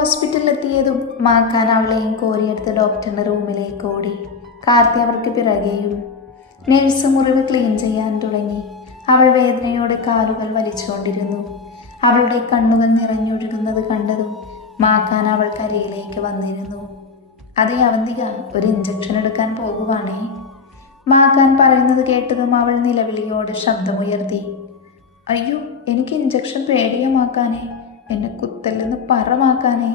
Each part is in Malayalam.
ഹോസ്പിറ്റലിലെത്തിയതും മാക്കാൻ അവളെയും കോരിയെടുത്ത് ഡോക്ടറിൻ്റെ റൂമിലേക്ക് ഓടി. കാർത്തി അവർക്ക് പിറകെയും. നേഴ്സ് മുറിവ് ക്ലീൻ ചെയ്യാൻ തുടങ്ങി. അവൾ വേദനയോടെ കാലുകൾ വലിച്ചുകൊണ്ടിരുന്നു. അവളുടെ കണ്ണുകൾ നിറഞ്ഞൊഴുകുന്നത് കണ്ടതും മാക്കാൻ അവൾക്കരിയിലേക്ക് വന്നിരുന്നു. അതേ അവന്തിക, ഒരു ഇഞ്ചക്ഷൻ എടുക്കാൻ പോകുവാണേ. മാക്കാൻ പറയുന്നത് കേട്ടതും അവൾ നിലവിളിയോടെ ശബ്ദമുയർത്തി. അയ്യോ, എനിക്ക് ഇഞ്ചക്ഷൻ പേടിയാ മാക്കാനേ, എന്നെ കുത്തല്ലെന്ന് പറമാക്കാനേ.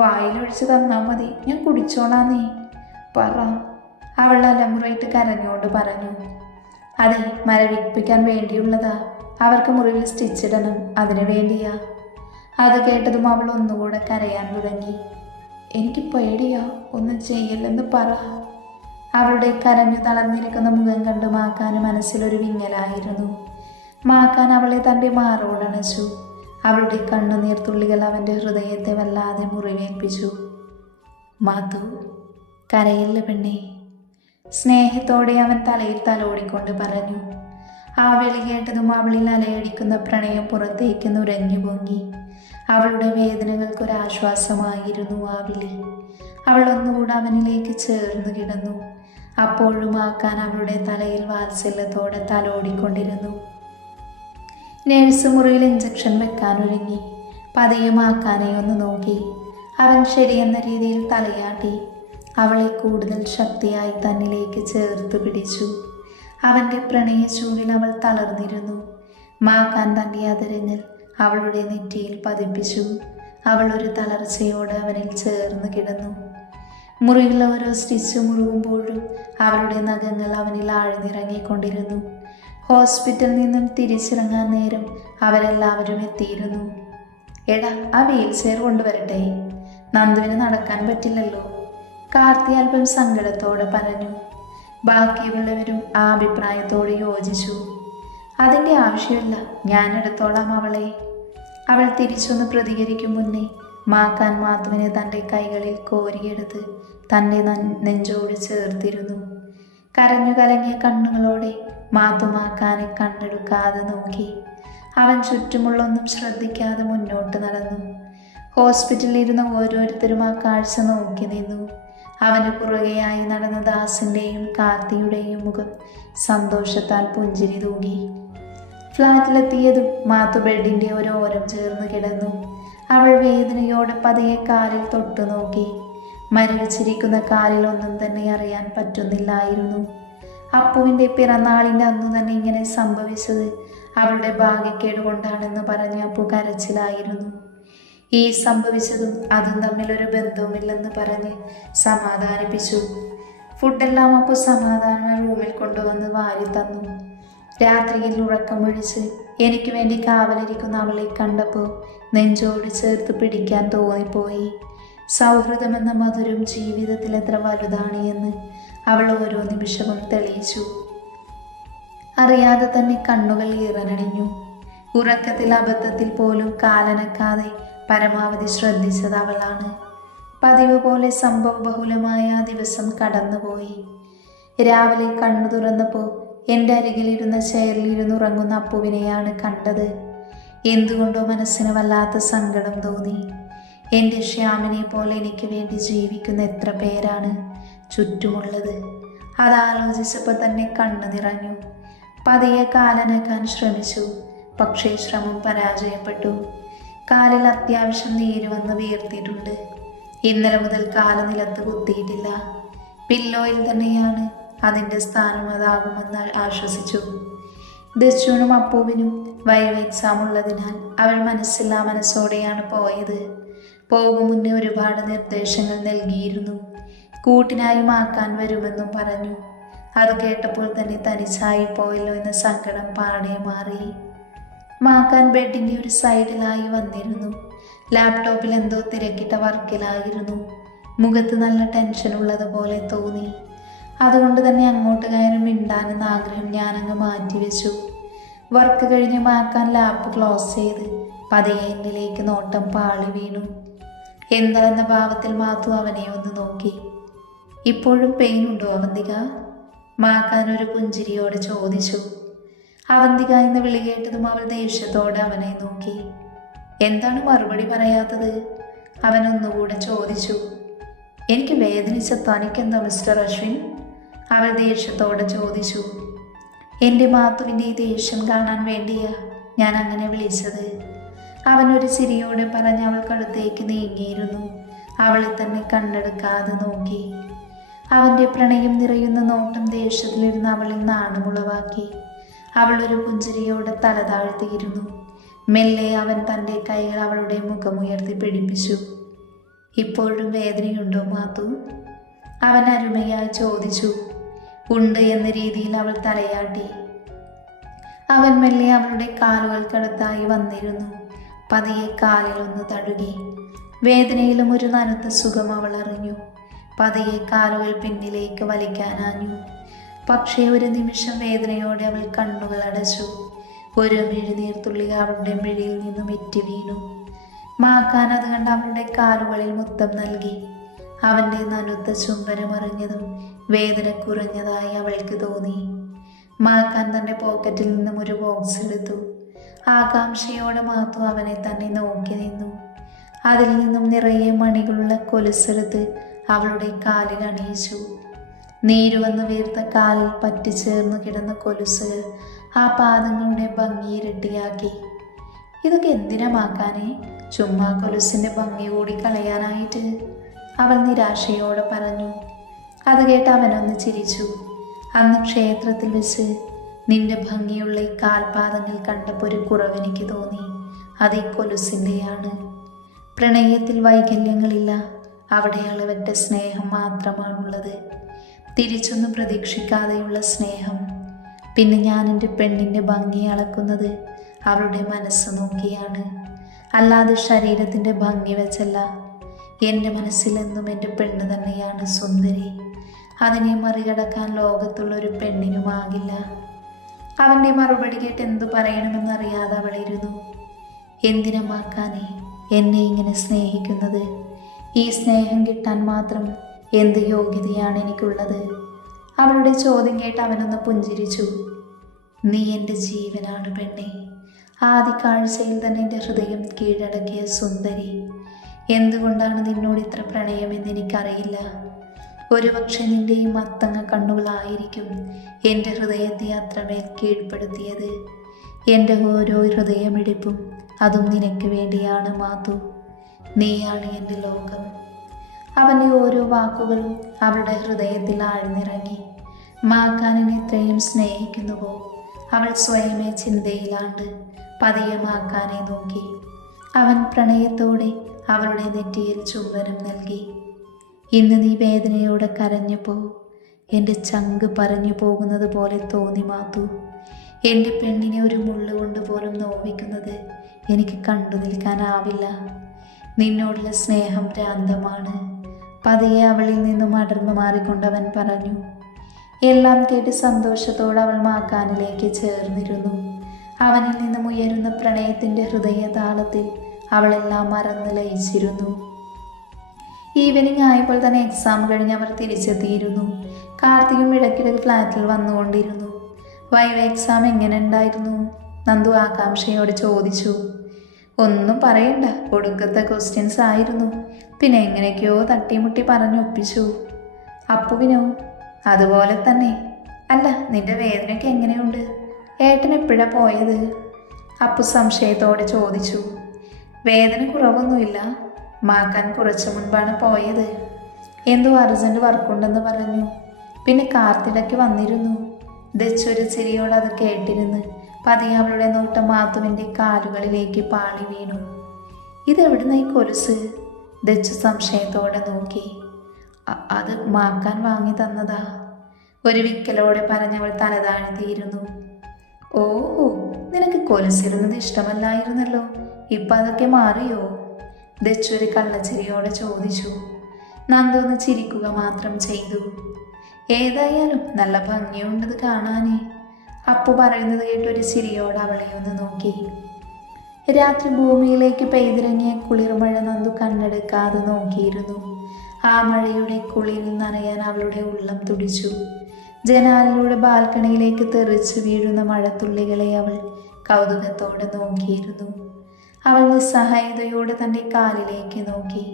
വായിലൊഴിച്ച് തന്നാൽ മതി, ഞാൻ കുടിച്ചോളാന്നേ പറ. അവൾ അലമുറയിട്ട് കരഞ്ഞോണ്ട് പറഞ്ഞു. അതെ, മരവിപ്പിക്കാൻ വേണ്ടിയുള്ളതാ. അവർക്ക് മുറിവിൽ സ്റ്റിച്ചിടണം, അതിനു വേണ്ടിയാ. അത് കേട്ടതും അവൾ ഒന്നുകൂടെ കരയാൻ തുടങ്ങി. എനിക്ക് പേടിയാ, ഒന്നും ചെയ്യില്ലെന്ന് പറ. അവളുടെ കരഞ്ഞു തളർന്നിരിക്കുന്ന മുഖം കണ്ട് മാക്കാന് മനസ്സിലൊരു വിങ്ങലായിരുന്നു. മാക്കാൻ അവളെ തൻ്റെ മാറോടണച്ചു. അവളുടെ കണ്ണുനീർത്തുള്ളികൾ അവൻ്റെ ഹൃദയത്തെ വല്ലാതെ മുറിവേൽപ്പിച്ചു. മാധു, കരയല്ല പെണ്ണേ. സ്നേഹത്തോടെ അവൻ തലയിൽ തലോടിക്കൊണ്ട് പറഞ്ഞു. ആ വിളി കേട്ടതും അവളിൽ അലയടിക്കുന്ന പ്രണയം പുറത്തേക്ക് നുരഞ്ഞു പൊങ്ങി. അവളുടെ വേദനകൾക്കൊരാശ്വാസമായിരുന്നു ആ വിളി. അവൾ ഒന്നുകൂടെ അവനിലേക്ക് ചേർന്നു കിടന്നു. അപ്പോഴും ആക്കാൻ അവളുടെ തലയിൽ വാത്സല്യത്തോടെ തലോടിക്കൊണ്ടിരുന്നു. നേഴ്സ് മുറിയിൽ ഇഞ്ചക്ഷൻ വെക്കാനൊരുങ്ങി. പതിയും ആക്കാനെ ഒന്ന് നോക്കി. അവൻ ശരിയെന്ന രീതിയിൽ തലയാട്ടി. അവളെ കൂടുതൽ ശക്തിയായി തന്നിലേക്ക് ചേർത്ത് പിടിച്ചു. അവൻ്റെ പ്രണയ ചൂടിൽ അവൾ തളർന്നിരുന്നു. മാക്കാൻ തൻ്റെ അതരങ്ങൾ അവളുടെ നെറ്റിയിൽ പതിപ്പിച്ചു. അവൾ ഒരു തളർച്ചയോടെ അവനിൽ ചേർന്ന് കിടന്നു. മുറിവിൽ ഓരോ സ്റ്റിച്ച് മുറിവുമ്പോഴും അവളുടെ നഖങ്ങൾ അവനിൽ ആഴ്ന്നിറങ്ങിക്കൊണ്ടിരുന്നു. ഹോസ്പിറ്റലിൽ നിന്നും തിരിച്ചിറങ്ങാൻ നേരം അവരെല്ലാവരും എത്തിയിരുന്നു. എടാ, ആ വീൽ ചെയർ കൊണ്ടുവരട്ടെ, നന്ദുവിന് നടക്കാൻ പറ്റില്ലല്ലോ, കാർത്തി അല്പം സങ്കടത്തോടെ പറഞ്ഞു. ബാക്കിയുള്ളവരും ആ അഭിപ്രായത്തോട് യോജിച്ചു. അതിൻ്റെ ആവശ്യമില്ല, ഞാൻ എടുത്തോളാം അവളെ. അവൾ തിരിച്ചൊന്ന് പ്രതികരിക്കും മുന്നേ മാക്കാൻ മാത്തുവിനെ തൻ്റെ കൈകളിൽ കോരിയെടുത്ത് തൻ്റെ നെഞ്ചോട് ചേർത്തിരുന്നു. കരഞ്ഞു കലങ്ങിയ കണ്ണുകളോടെ മാത്തു മാക്കാനെ കണ്ണെടുക്കാതെ നോക്കി. അവൻ ചുറ്റുമുള്ളൊന്നും ശ്രദ്ധിക്കാതെ മുന്നോട്ട് നടന്നു. ഹോസ്പിറ്റലിൽ ഇരുന്ന ഓരോരുത്തരും ആ കാഴ്ച നോക്കി നിന്നു. അവന് പുറകെയായി നടന്ന ദാസിൻ്റെയും കാർത്തിയുടെയും മുഖം സന്തോഷത്താൽ പുഞ്ചിരി തൂങ്ങി. ഫ്ലാറ്റിലെത്തിയതും മാത്തു ബെഡിൻ്റെ ഓരോരം ചേർന്ന് കിടന്നു. അവൾ വേദനയോടെ പതിയെ കാലിൽ തൊട്ടു നോക്കി. മരവിച്ചിരിക്കുന്ന കാലിൽ ഒന്നും തന്നെ അറിയാൻ പറ്റുന്നില്ലായിരുന്നു. അപ്പുവിൻ്റെ പിറന്നാളിൻ്റെ അന്നു തന്നെ ഇങ്ങനെ സംഭവിച്ചത് അവളുടെ ഭാഗ്യക്കേട് കൊണ്ടാണെന്ന് പറഞ്ഞ് അപ്പു കരച്ചിലായിരുന്നു. ഈ സംഭവിച്ചതും അതും തമ്മിലൊരു ബന്ധവുമില്ലെന്ന് പറഞ്ഞ് സമാധാനിപ്പിച്ചു. ഫുഡെല്ലാം അപ്പു സമാധാനമായി റൂമിൽ കൊണ്ടുവന്ന് വാരി തന്നു. രാത്രിയിൽ ഉറക്കമൊഴിച്ച് എനിക്ക് വേണ്ടി കാവലിരിക്കുന്ന അവളെ കണ്ടപ്പോൾ നെഞ്ചോട് ചേർത്ത് പിടിക്കാൻ തോന്നിപ്പോയി. സൗഹൃദമെന്ന മധുരം ജീവിതത്തിൽ എത്ര വലുതാണ് എന്ന് അവൾ ഓരോ നിമിഷവും തെളിയിച്ചു. അറിയാതെ തന്നെ കണ്ണുകൾ ഈറനണിഞ്ഞു. ഉറക്കത്തിൽ അബദ്ധത്തിൽ പോലും കാലനക്കാതെ പരമാവധി ശ്രദ്ധിച്ചത് അവളാണ്. പതിവ് പോലെ സംഭവബഹുലമായ ആ ദിവസം കടന്നുപോയി. രാവിലെ കണ്ണു തുറന്നപ്പോൾ എൻ്റെ അരികിലിരുന്ന ചെയറിലിരുന്നുറങ്ങുന്ന അപ്പുവിനെയാണ് കണ്ടത്. എന്തുകൊണ്ടോ മനസ്സിന് വല്ലാത്ത സങ്കടം തോന്നി. എൻ്റെ ശ്യാമിനെ പോലെ എനിക്ക് വേണ്ടി ജീവിക്കുന്ന എത്ര പേരാണ് ചുറ്റുമുള്ളത്. അതാലോചിച്ചപ്പോൾ തന്നെ കണ്ണു നിറഞ്ഞു. പതിയെ കാലനക്കാൻ ശ്രമിച്ചു. പക്ഷേ ശ്രമം പരാജയപ്പെട്ടു. കാലിൽ അത്യാവശ്യം നീര് വന്ന് വീർത്തിട്ടുണ്ട്. ഇന്നലെ മുതൽ കാല് നിലത്ത് കുത്തിയിട്ടില്ല. പില്ലോയിൽ തന്നെയാണ്. അതിൻ്റെ സ്ഥാനം അതാകുമെന്ന് ആശ്വസിച്ചു. ദച്ചുവിനും അപ്പുവിനും വൈവ് എക്സാം ഉള്ളതിനാൽ അവൾ മനസ്സില്ലാ മനസ്സോടെയാണ് പോയത്. പോകും മുന്നേ ഒരുപാട് നിർദ്ദേശങ്ങൾ നൽകിയിരുന്നു. കൂട്ടിനായി മാക്കാൻ വരുമെന്നും പറഞ്ഞു. അത് കേട്ടപ്പോൾ തന്നെ തനിച്ചായി പോയല്ലോ എന്ന സങ്കടം പാടെ മാറി. മാക്കാൻ ബെഡിൻ്റെ ഒരു സൈഡിലായി വന്നിരുന്നു. ലാപ്ടോപ്പിൽ എന്തോ തിരക്കിട്ട വർക്കിലായിരുന്നു. മുഖത്ത് നല്ല ടെൻഷൻ ഉള്ളതുപോലെ തോന്നി. അതുകൊണ്ട് തന്നെ അങ്ങോട്ട് കയറി മിണ്ടാനെന്ന ആഗ്രഹം ഞാനങ്ങ് മാറ്റിവെച്ചു. വർക്ക് കഴിഞ്ഞ് മാക്കാൻ ലാപ്പ് ക്ലോസ് ചെയ്ത് പതിയെ എന്നിലേക്ക് നോട്ടം പാളി വീണു. എന്താണെന്ന ഭാവത്തിൽ മാത്തു അവനെ ഒന്ന് നോക്കി. ഇപ്പോഴും പെയിൻ ഉണ്ടോ അവന്തിക? മാക്കാൻ ഒരു പുഞ്ചിരിയോടെ ചോദിച്ചു. അവന്തിക എന്ന് വിളി കേട്ടതും അവൾ ദേഷ്യത്തോടെ അവനെ നോക്കി. എന്താണ് മറുപടി പറയാത്തത്? അവൻ ഒന്നുകൂടെ ചോദിച്ചു. എനിക്ക് വേദനിച്ച തനിക്കെന്താ മിസ്റ്റർ അശ്വിൻ? അവൾ ദേഷ്യത്തോടെ ചോദിച്ചു. എൻ്റെ മാത്തുവിൻ്റെ ഈ ദേഷ്യം കാണാൻ വേണ്ടിയാ ഞാൻ അങ്ങനെ വിളിച്ചത്. അവനൊരു ചിരിയോടെ പറഞ്ഞ് അവൾക്കടുത്തേക്ക് നീങ്ങിയിരുന്നു. അവളെ തന്നെ കണ്ണെടുക്കാതെ നോക്കി. അവൻ്റെ പ്രണയം നിറയുന്ന നോട്ടം ദേഷ്യത്തിലിരുന്ന് അവളിൽ നാണമുളവാക്കി. അവൾ ഒരു പുഞ്ചിരിയോടെ തല താഴ്ത്തിയിരുന്നു. മെല്ലെ അവൻ തൻ്റെ കൈകൾ അവളുടെ മുഖമുയർത്തി പിടിപ്പിച്ചു. ഇപ്പോഴും വേദനയുണ്ടോ മാത്തു? അവൻ അരുമയായി ചോദിച്ചു. ഉണ്ട് എന്ന രീതിയിൽ അവൾ തലയാട്ടി. അവൻ മെല്ലെ അവളുടെ കാലുകൾക്കടുത്തായി വന്നിരുന്നു. പതിയെ കാലിൽ ഒന്ന് തഴുകി. വേദനയിലും ഒരു നനുത്ത സുഖം അവൾ അറിഞ്ഞു. പതിയെ കാലുകൾ പിന്നിലേക്ക് വലിക്കാനാഞ്ഞു. പക്ഷേ ഒരു നിമിഷം വേദനയോടെ അവൾ കണ്ണുകൾ അടച്ചു. ഒരു മിഴിനീർത്തുള്ളി അവളുടെ മിഴിയിൽ നിന്നും ഇറ്റി വീണു. മാക്കാൻ അത് കണ്ട് അവളുടെ കാലുകളിൽ മുത്തം നൽകി. അവൻ്റെ നനുത്ത ചുംബനം അറിഞ്ഞതും വേദന കുറഞ്ഞതായി അവൾക്ക് തോന്നി. മാക്കാൻ തൻ്റെ പോക്കറ്റിൽ നിന്നും ഒരു ബോക്സ് എടുത്തു. ആകാംക്ഷയോടെ മാത്തു അവനെ തന്നെ നോക്കി നിന്നു. അതിൽ നിന്നും നിറയെ മണികളുള്ള കൊലുസെടുത്ത് അവളുടെ കാലിൽ അണിയിച്ചു. നീരുവന്ന് വീർത്ത കാലിൽ പറ്റിച്ചേർന്നു കിടന്ന കൊലുസുകൾ ആ പാദങ്ങളുടെ ഭംഗി ഇരട്ടിയാക്കി. ഇതൊക്കെ എന്തിനാ മാക്കാനെ? ചുമ്മാ കൊലുസിൻ്റെ ഭംഗി കൂടി കളയാനായിട്ട്, അവൾ നിരാശയോടെ പറഞ്ഞു. അത് കേട്ട് അവനൊന്ന് ചിരിച്ചു. അന്ന് ക്ഷേത്രത്തിൽ വെച്ച് നിന്റെ ഭംഗിയുള്ള ഈ കാൽപാദങ്ങൾ കണ്ടപ്പോൾ ഒരു കുറവെനിക്ക് തോന്നി. അത് ഈ കൊലുസിൻ്റെയാണ്. പ്രണയത്തിൽ വൈകല്യങ്ങളില്ല, അവിടെ അളവറ്റ സ്നേഹം മാത്രമാണുള്ളത്. തിരിച്ചൊന്നും പ്രതീക്ഷിക്കാതെയുള്ള സ്നേഹം. പിന്നെ ഞാൻ എൻ്റെ പെണ്ണിൻ്റെ ഭംഗി അളക്കുന്നത് അവളുടെ മനസ്സ് നോക്കിയാണ്, അല്ലാതെ ശരീരത്തിൻ്റെ ഭംഗി വെച്ചല്ല. എൻ്റെ മനസ്സിലെന്നും എൻ്റെ പെണ്ണ് തന്നെയാണ് സുന്ദരി. അതിനെ മറികടക്കാൻ ലോകത്തുള്ളൊരു പെണ്ണിനുമാകില്ല. അവൻ്റെ മറുപടി കേട്ട് എന്തു പറയണമെന്നറിയാതെ അവളിരുന്നു. എന്തിനമാക്കാനെ എന്നെ ഇങ്ങനെ സ്നേഹിക്കുന്നത്? ഈ സ്നേഹം കിട്ടാൻ മാത്രം എന്ത് യോഗ്യതയാണ് എനിക്കുള്ളത്? അവളുടെ ചോദ്യം കേട്ട് അവനൊന്ന് പുഞ്ചിരിച്ചു. നീ എൻ്റെ ജീവനാണ് പെണ്ണെ. ആദ്യ കാഴ്ചയിൽ തന്നെ എൻ്റെ ഹൃദയം കീഴടക്കിയ സുന്ദരി. എന്തുകൊണ്ടാണ് നിന്നോട് ഇത്ര പ്രണയമെന്ന് എനിക്കറിയില്ല. ഒരുപക്ഷെ നിന്റെ ഈ മത്തങ്ങ കണ്ണുകളായിരിക്കും എൻ്റെ ഹൃദയത്തെ അത്രമേൽ കീഴ്പ്പെടുത്തിയത്. എൻ്റെ ഓരോ ഹൃദയമിടിപ്പും അതും നിനക്ക് വേണ്ടിയാണ് മാത്തു. നീയാണ് എൻ്റെ ലോകം. അവൻ്റെ ഓരോ വാക്കുകളും അവളുടെ ഹൃദയത്തിൽ ആഴ്ന്നിറങ്ങി. മാക്കാനിനെ ഇത്രയും സ്നേഹിക്കുന്നുവോ? അവൾ സ്വയമേ ചിന്തയിലാണ്ട് പതിയെ മാക്കാനെ നോക്കി. അവൻ പ്രണയത്തോടെ അവളുടെ നെറ്റിയിൽ ചുംബനം നൽകി. ഇന്ന് നീ വേദനയോടെ കരഞ്ഞപ്പോൾ എൻ്റെ ചങ്ക് പറഞ്ഞു പോകുന്നത് പോലെ തോന്നി മാത്തു. എൻ്റെ പെണ്ണിനെ ഒരു മുള്ളുകൊണ്ട് പോലും നോവിക്കുന്നത് എനിക്ക് കണ്ടു നിൽക്കാനാവില്ല. നിന്നോടുള്ള സ്നേഹം ഭ്രാന്തമാണ്. പതിയെ അവളിൽ നിന്നും അടർന്നു മാറിക്കൊണ്ടവൻ പറഞ്ഞു. എല്ലാം കേട്ട് സന്തോഷത്തോടെ അവൾ മാക്കാനിലേക്ക് ചേർന്നിരുന്നു. അവനിൽ നിന്നും ഉയരുന്ന പ്രണയത്തിൻ്റെ ഹൃദയതാളത്തിൽ അവളെല്ലാം മറന്നു ലയിച്ചിരുന്നു. ഈവനിങ് ആയപ്പോൾ തന്നെ എക്സാം കഴിഞ്ഞ് അവർ തിരിച്ചെത്തിയിരുന്നു. കാർത്തികും ഇടയ്ക്കിടയ്ക്ക് ഫ്ലാറ്റിൽ വന്നുകൊണ്ടിരുന്നു. വൈവ എക്സാം എങ്ങനെ ഉണ്ടായിരുന്നു? നന്ദു ആകാംക്ഷയോട് ചോദിച്ചു. ഒന്നും പറയണ്ട, ഒടുക്കത്തെ ക്വസ്റ്റ്യൻസ് ആയിരുന്നു. പിന്നെ എങ്ങനെയൊക്കെയോ തട്ടിമുട്ടി പറഞ്ഞൊപ്പിച്ചു. അപ്പുവിനോ? അതുപോലെ തന്നെ. അല്ല, നിന്റെ വേദനയൊക്കെ എങ്ങനെയുണ്ട്? ഏട്ടൻ എപ്പോഴാണ് പോയത്? അപ്പു സംശയത്തോടെ ചോദിച്ചു. വേദന കുറവൊന്നുമില്ല. മാക്കാൻ കുറച്ചു മുൻപാണ് പോയത്. എന്തോ അർജൻറ്റ് വർക്കുണ്ടെന്ന് പറഞ്ഞു. പിന്നെ കാർത്തിടയ്ക്ക് വന്നിരുന്നു. ദച്ചൊരു ചിരിയോട് അത് കേട്ടിരുന്ന് പതിയെ അവളുടെ നോട്ടം മാത്തുവിൻ്റെ കാലുകളിലേക്ക് പാളി വീണു. ഇതെവിടുന്ന ഈ കൊലുസ്? ദച്ചു സംശയത്തോടെ നോക്കി. അത് മാക്കാൻ വാങ്ങി തന്നതാ, ഒരു വിക്കലോടെ പറഞ്ഞവൾ തലതാഴ്ത്തിയിരുന്നു. ഓഹോ, നിനക്ക് കൊലുസിരുന്നത് ഇഷ്ടമല്ലായിരുന്നല്ലോ, ഇപ്പം അതൊക്കെ മാറിയോ? ദച്ചൊരു കള്ളച്ചിരിയോടെ ചോദിച്ചു. നന്ദു ഒന്ന് ചിരിക്കുക മാത്രം ചെയ്തു. ഏതായാലും നല്ല ഭംഗിയുണ്ടത് കാണാനേ. അപ്പു പറയുന്നത് കേട്ടൊരു ചിരിയോടെ അവളെ ഒന്ന് നോക്കി. രാത്രി ഭൂമിയിലേക്ക് പെയ്തിറങ്ങിയ കുളിർമഴ നന്ദു കണ്ണെടുക്കാതെ നോക്കിയിരുന്നു. ആ മഴയുടെ കുളിരിൽ നനയാൻ അവളുടെ ഉള്ളം തുടിച്ചു. ജനാലിലൂടെ ബാൽക്കണിയിലേക്ക് തെറിച്ചു വീഴുന്ന മഴത്തുള്ളികളെ അവൾ കൗതുകത്തോടെ നോക്കിയിരുന്നു. അവൾ നിസ്സഹായതയോടെ തൻ്റെ കാലിലേക്ക് നോക്കി.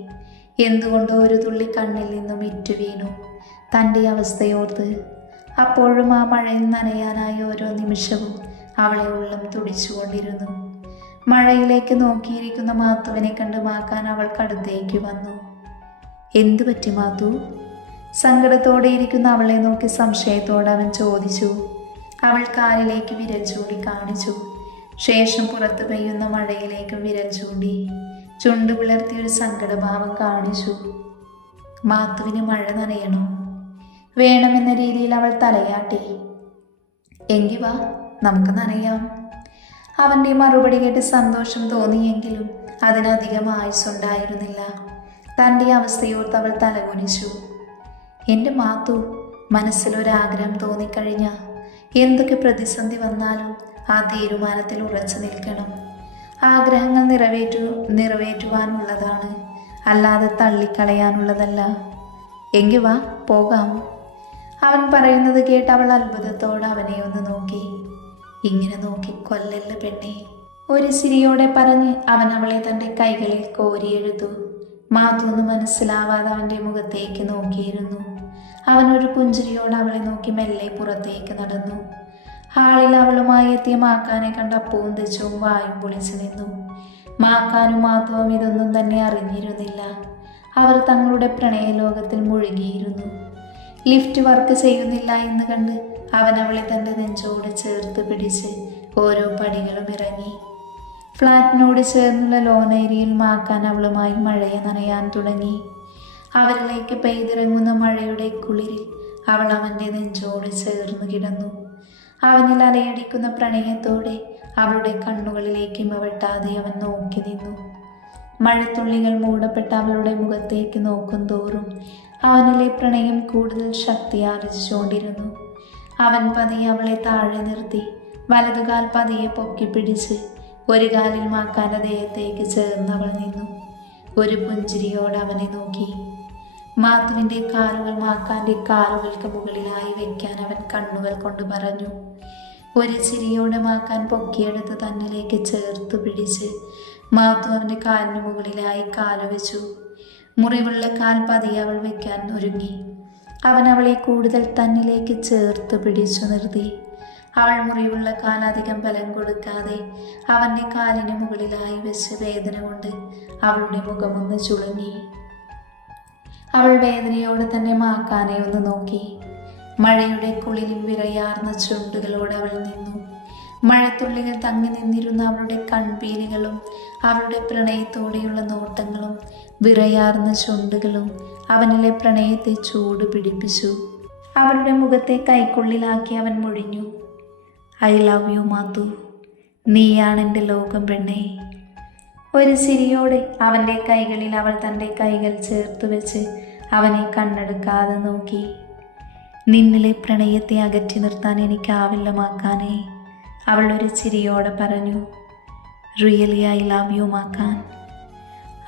എന്തുകൊണ്ടോ ഒരു തുള്ളി കണ്ണിൽ നിന്നും ഇറ്റു വീണു തൻ്റെ അവസ്ഥയോർത്ത്. അപ്പോഴും ആ മഴയിൽ നനയാനായി ഓരോ നിമിഷവും അവളെ ഉള്ളം തുടിച്ചുകൊണ്ടിരുന്നു. മഴയിലേക്ക് നോക്കിയിരിക്കുന്ന മാത്തുവിനെ കണ്ട് മാക്കാൻ അവൾക്കടുത്തേക്ക് വന്നു. എന്തു പറ്റി മാത്തു? സങ്കടത്തോടെ ഇരിക്കുന്ന അവളെ നോക്കി സംശയത്തോടെ അവൻ ചോദിച്ചു. അവൾ കാലിലേക്ക് വിരൽ ചൂണ്ടി കാണിച്ചു. ശേഷം പുറത്തു പെയ്യുന്ന മഴയിലേക്ക് വിരൽ ചൂണ്ടി ചുണ്ടു പിളർത്തിയൊരു സങ്കടഭാവം കാണിച്ചു. മാത്തുവിന് മഴ നനയണോ? വേണമെന്ന രീതിയിൽ അവൾ തലയാട്ടി. എങ്കി വാ, നമുക്ക് നനയാം. അവൻ്റെ മറുപടി കേട്ട് സന്തോഷം തോന്നിയെങ്കിലും അതിനധികം ആയുസ്സുണ്ടായിരുന്നില്ല. തൻ്റെ അവസ്ഥയോർത്ത് അവൾ തലകുനിച്ചു. എൻ്റെ മാത്തു, മനസ്സിലൊരാഗ്രഹം തോന്നിക്കഴിഞ്ഞ എന്തൊക്കെ പ്രതിസന്ധി വന്നാലും ആ തീരുമാനത്തിൽ ഉറച്ചു നിൽക്കണം. ആഗ്രഹങ്ങൾ നിറവേറ്റുവാനുള്ളതാണ്, അല്ലാതെ തള്ളിക്കളയാനുള്ളതല്ല. എങ്കി വാ, പോകാം. അവൻ പറയുന്നത് കേട്ട് അവൾ അത്ഭുതത്തോടെ അവനെ ഒന്ന് നോക്കി. ഇങ്ങനെ നോക്കി കൊല്ലല്ല പെണ്ണേ, ഒരു ചിരിയോടെ പറഞ്ഞ് അവൻ അവളെ തൻ്റെ കൈകളിൽ കോരിയെടുത്തു. മാത്തൊന്നും മനസ്സിലാവാതെ അവൻ്റെ മുഖത്തേക്ക് നോക്കിയിരുന്നു. അവനൊരു പുഞ്ചിരിയോടെ അവളെ നോക്കി മെല്ലെ പുറത്തേക്ക് നടന്നു. ഹാളിൽ അവളുമായി എത്തിയ മാക്കാനെ കണ്ട അപ്പവും തെച്ചവും വായും പൊളിച്ചു നിന്നു. മാക്കാനും മാത്തുവും ഇതൊന്നും തന്നെ അറിഞ്ഞിരുന്നില്ല. അവർ തങ്ങളുടെ പ്രണയലോകത്തിൽ മുഴുകിയിരുന്നു. ലിഫ്റ്റ് വർക്ക് ചെയ്യുന്നില്ല എന്ന് കണ്ട് അവൻ അവളെ തൻ്റെ നെഞ്ചോട് ചേർത്ത് പിടിച്ച് ഓരോ പടികളും ഇറങ്ങി. ഫ്ലാറ്റിനോട് ചേർന്നുള്ള ലോൺ ഏരിയയിൽ മാക്കാൻ അവളുമായി മഴയെ നനയാൻ തുടങ്ങി. അവരിലേക്ക് പെയ്തിറങ്ങുന്ന മഴയുടെ കുളിരിൽ അവൾ അവൻ്റെ നെഞ്ചോട് ചേർന്ന് കിടന്നു. അവനിൽ അലയടിക്കുന്ന പ്രണയത്തോടെ അവളുടെ കണ്ണുകളിലേക്ക് ഇമവെട്ടാതെ അവൻ നോക്കി നിന്നു. മഴത്തുള്ളികൾ മൂടപ്പെട്ട അവളുടെ മുഖത്തേക്ക് നോക്കും തോറും അവനിലെ പ്രണയം കൂടുതൽ ശക്തി ആർജിച്ചുകൊണ്ടിരുന്നു. അവൻ പതിയെ അവളെ താഴെ നിർത്തി വലതുകാൽ പതിയെ പൊക്കി പിടിച്ച് ഒരു കാലിൽ മാക്കാൻ്റെ ദേഹത്തേക്ക് ചേർന്നവൾ നിന്നു. ഒരു പുഞ്ചിരിയോടെ അവനെ നോക്കി. മാത്തുവിൻ്റെ കാലുകൾ മാക്കാൻ്റെ കാലുകൾക്ക് മുകളിലായി വെക്കാൻ അവൻ കണ്ണുകൾ കൊണ്ട് പറഞ്ഞു. ഒരു ചിരിയോടെ മാക്കാൻ പൊക്കിയെടുത്ത് തന്നിലേക്ക് ചേർത്ത് പിടിച്ച് മാത്തു അവൻ്റെ കാലിന് മുകളിലായി കാല് വെച്ചു. മുറിവുള്ള കാൽ പതിയെ അവൾ വെക്കാൻ ഒരുങ്ങി. അവൻ അവളെ കൂടുതൽ തന്നിലേക്ക് ചേർത്ത് പിടിച്ചു നിർത്തി. അവൾ മുറിവുള്ള കാൽ അധികം ബലം കൊടുക്കാതെ അവൻ്റെ കാലിന് മുകളിലായി വെച്ച് വേദന കൊണ്ട് അവളുടെ മുഖമൊന്ന് ചുളുങ്ങി. അവൾ വേദനയോടെ തന്നെ മാക്കാനെ ഒന്ന് നോക്കി. മഴയുടെ കുളിരിൽ വിറയാർന്ന ചുണ്ടുകളോടെ അവൾ നിന്നു. മഴത്തുള്ളികൾ തങ്ങി നിന്നിരുന്ന അവളുടെ കൺപീലികളും അവളുടെ പ്രണയത്തോടെയുള്ള നോട്ടങ്ങളും വിറയാർന്ന ചുണ്ടുകളും അവനിലെ പ്രണയത്തെ ചൂട് പിടിപ്പിച്ചു. അവളുടെ മുഖത്തെ കൈക്കുള്ളിലാക്കി അവൻ മുഴിഞ്ഞു. ഐ ലവ് യു മാത്തു, നീയാണെൻ്റെ ലോകം പെണ്ണേ. ഒരു ചിരിയോടെ അവൻ്റെ കൈകളിൽ അവൾ തൻ്റെ കൈകൾ ചേർത്ത് വെച്ച് അവനെ കണ്ണെടുക്കാതെ നോക്കി. നിന്നിലെ പ്രണയത്തെ അകറ്റി നിർത്താൻ എനിക്കാവില്ല മാക്കാനേ, അവൾ ഒരു ചിരിയോടെ പറഞ്ഞു. റിയലി ഐ ലവ് യു മാക്കാൻ.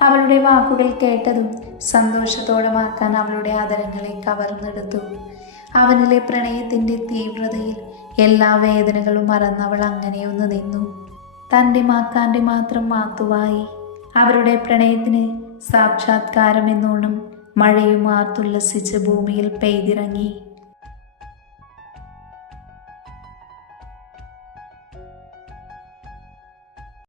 അവളുടെ വാക്കുകൾ കേട്ടതും സന്തോഷത്തോടെ മാക്കാൻ അവളുടെ ആദരങ്ങളെ കവർന്നെടുത്തു. അവനിലെ പ്രണയത്തിൻ്റെ തീവ്രതയിൽ എല്ലാ വേദനകളും മറന്നവൾ അങ്ങനെയൊന്ന് നിന്നു. തൻ്റെ മാക്കാൻ്റെ മാത്രം മാത്തുവായി അവരുടെ പ്രണയത്തിന് സാക്ഷാത്കാരം എന്നോണം മഴയും ആർത്തുല്ലസിച്ച് ഭൂമിയിൽ പെയ്തിറങ്ങി.